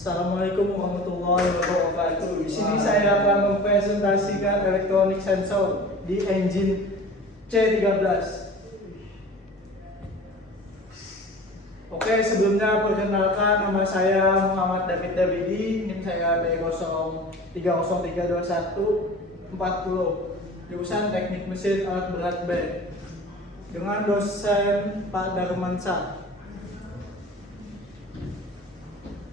Assalamualaikum warahmatullahi wabarakatuh. Di sini saya akan mempresentasikan elektronik sensor di engine C13. Oke, sebelumnya perkenalkan, nama saya Muhammad David Davidi. NIM saya B03032140. Jurusan Teknik Mesin Alat Berat B. Dengan dosen Pak Darmansyah.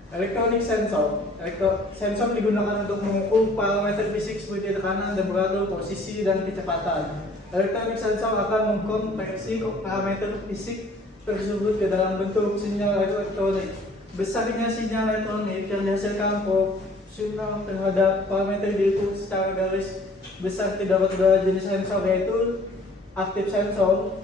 Elektronik sensor. Sensor digunakan untuk mengukur parameter fisik seperti tekanan, temperatur, posisi, dan kecepatan. Elektronik sensor akan mengkonversi parameter fisik tersebut ke dalam bentuk sinyal elektronik. Besarnya sinyal elektronik yang dihasilkan proporsional terhadap parameter diukur secara garis besar. Terdapat dua jenis sensor, yaitu aktif sensor,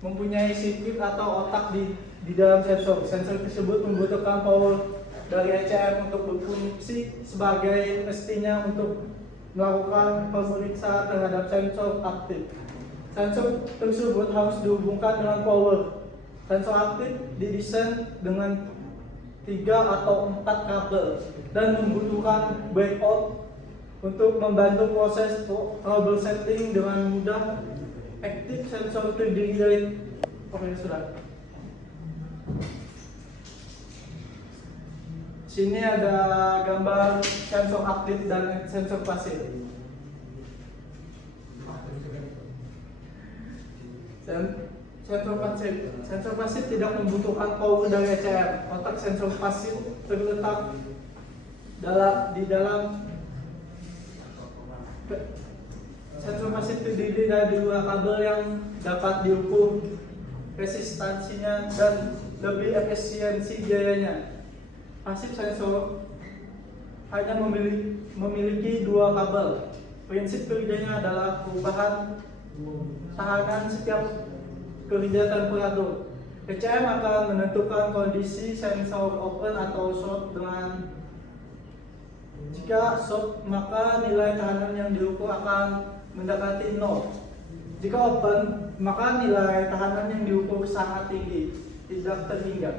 mempunyai sirkuit atau otak di dalam sensor. Sensor tersebut membutuhkan power dari ECM untuk berfungsi sebagai mestinya untuk melakukan pemeriksaan terhadap sensor aktif. Sensor tersebut harus dihubungkan dengan power. Sensor aktif didesain dengan 3 atau 4 kabel dan membutuhkan breakout untuk membantu proses troubleshooting dengan mudah. Aktif sensor terdiri dari Sini ada gambar sensor aktif dan sensor pasif. Sensor pasif tidak membutuhkan power dari ECM. Otak sensor pasif terletak di dalam. Sensor pasif terdiri dari 2 kabel yang dapat diukur resistansinya dan lebih efisiensi biayanya. Pasif sensor hanya memiliki 2 kabel. Prinsip kerjanya adalah perubahan tahanan setiap kerja temperatur. ECM akan menentukan kondisi sensor open atau short. Jika short, maka nilai tahanan yang diukur akan mendekati 0. Jika open, maka nilai tahanan yang diukur sangat tinggi, tidak terhingga.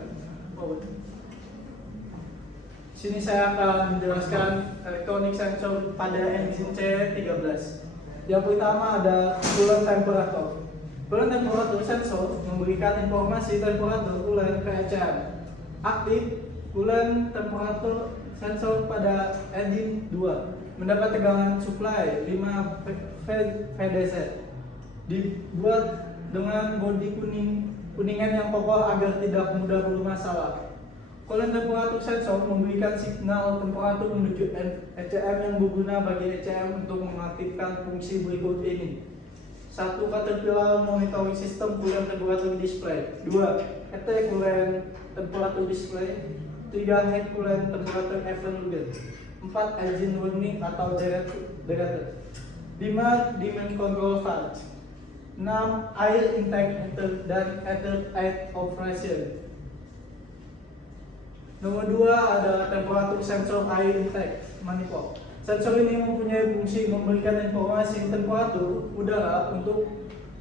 Sini saya akan menjelaskan elektronik sensor pada engine C13. Yang pertama ada coolant temperature. Coolant temperature sensor memberikan informasi temperatur coolant ke ECM. Aktif coolant temperature sensor pada engine 2 mendapat tegangan supply 5 VDC. Dibuat dengan bodi kuningan yang kokoh agar tidak mudah bermasalah. Coolant temperature sensor memberikan signal temperatur menuju ECM yang berguna bagi ECM untuk mengaktifkan fungsi berikut ini. 1. Caterpillar monitoring system coolant temperature display. 2. ET coolant temperature display. 3. Head coolant temperature evaluation. 4. Engine warning atau derate. 5. Demand control valve. 6. Air intake heater dan heater air operation. Nomor 2 adalah temperatur sensor air intake manifold. Sensor ini mempunyai fungsi memberikan informasi temperatur udara untuk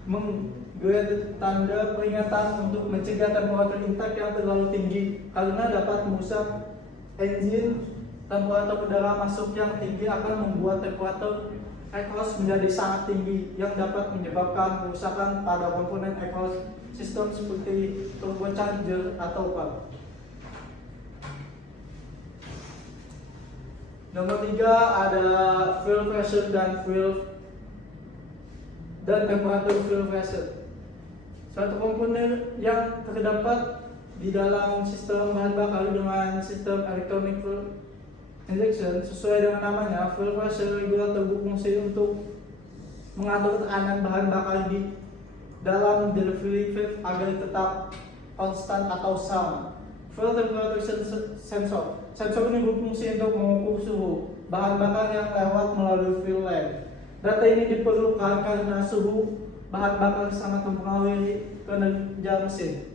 menggunakan tanda peringatan untuk mencegah temperatur intake yang terlalu tinggi karena dapat merusak engine. Temperatur udara masuk yang tinggi akan membuat temperatur exhaust menjadi sangat tinggi yang dapat menyebabkan kerusakan pada komponen exhaust sistem seperti turbocharger atau pump. Nomor 3 ada fuel pressure dan temperatur fuel pressure. Suatu komponen yang terdapat di dalam sistem bahan bakar dengan sistem electronic fuel injection. Sesuai dengan namanya, fuel pressure regulator berfungsi untuk mengatur tekanan bahan bakar di dalam delivery valve agar tetap konstan atau sama. Fuel temperature sensor ini berfungsi untuk mengukur suhu bahan bakar yang lewat melalui fuel line. Data ini diperlukan karena suhu bahan bakar sangat mempengaruhi kinerja mesin.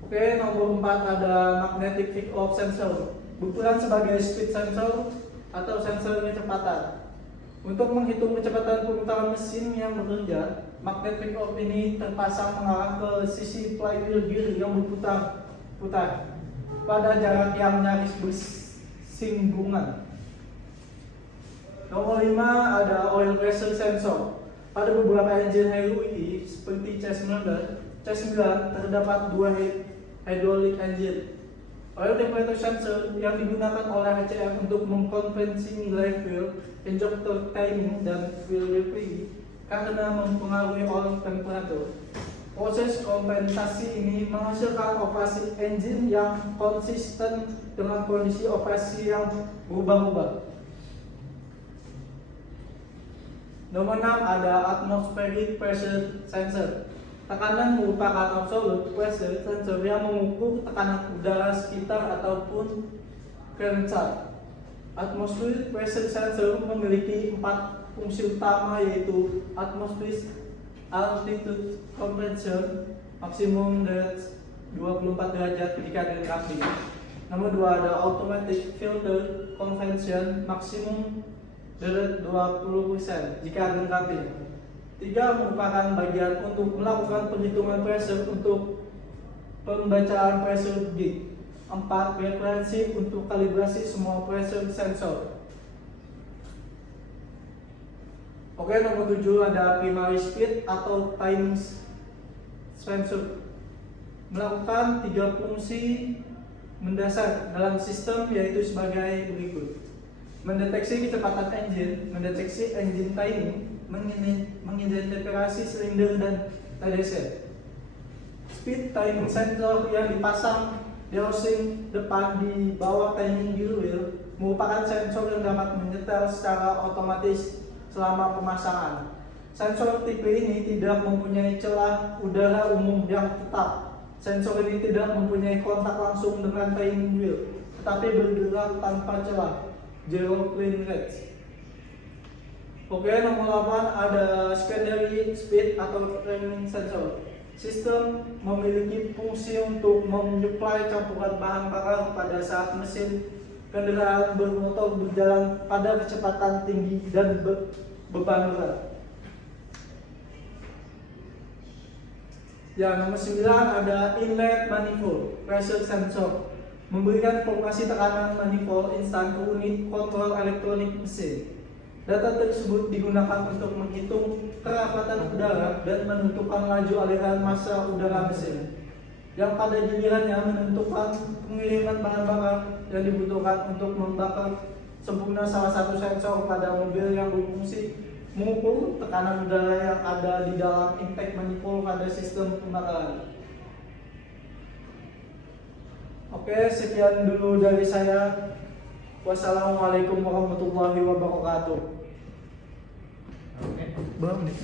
Oke, nomor 4 ada magnetic pick-up sensor, berperan sebagai speed sensor atau sensor kecepatan. Untuk menghitung kecepatan pemutaran mesin yang bekerja, magnet pick-up ini terpasang mengarah ke sisi flywheel gear yang berputar. pada jarak yang nyaris bersinggungan. Nomor 5 ada oil pressure sensor. Pada beberapa engine HWI seperti C9 terdapat dua hydraulic engine. Oil temperature sensor yang digunakan oleh HCM untuk mengkonversi nilai fuel injector timing dan fuel recovery karena mempengaruhi oil temperature. Proses kompensasi ini menghasilkan operasi engine yang konsisten dengan kondisi operasi yang berubah-ubah. Nomor 6 ada atmospheric pressure sensor. Tekanan merupakan absolute pressure sensor yang mengukur tekanan udara sekitar ataupun current. Atmospheric pressure sensor memiliki 4 fungsi utama, yaitu atmospheric altitude compression maksimum derajat 24 derajat jika dilengkapi. Nomor 2 ada automatic filter convention maksimum derajat 20% jika dilengkapi. 3 merupakan bagian untuk melakukan perhitungan pressure untuk pembacaan pressure gauge. 4 referensi untuk kalibrasi semua pressure sensor. Oke, nomor 7 ada primary speed atau time sensor. Melakukan 3 fungsi mendasar dalam sistem, yaitu sebagai berikut: mendeteksi kecepatan engine, mendeteksi engine timing, mengidentifikasi silinder dan TDC. Speed timing sensor yang dipasang di housing depan di bawah timing gear wheel merupakan sensor yang dapat menyetel secara otomatis selama pemasangan. Sensor tipe ini tidak mempunyai celah udara umum yang tetap. Sensor ini tidak mempunyai kontak langsung dengan timing wheel, tetapi bergerak tanpa celah, zero clean rate. Oke, nomor 8 ada secondary speed atau timing sensor. Sistem memiliki fungsi untuk menyuplai campuran bahan bakar pada saat mesin kendaraan bermotor berjalan pada kecepatan tinggi dan beban berat. Yang nomor 9 ada inlet manifold pressure sensor. Memberikan informasi tekanan manifold instan ke unit kontrol elektronik mesin. Data tersebut digunakan untuk menghitung kerapatan udara dan menentukan laju aliran massa udara mesin, yang pada gilirannya menentukan pengiriman bahan bakar yang dibutuhkan untuk membakar sempurna salah satu sensor pada mobil yang berfungsi mengukur tekanan udara yang ada di dalam intake manifold pada sistem pembakaran. Oke, sekian dulu dari saya. Wassalamualaikum warahmatullahi wabarakatuh. Oke. Berapa menit?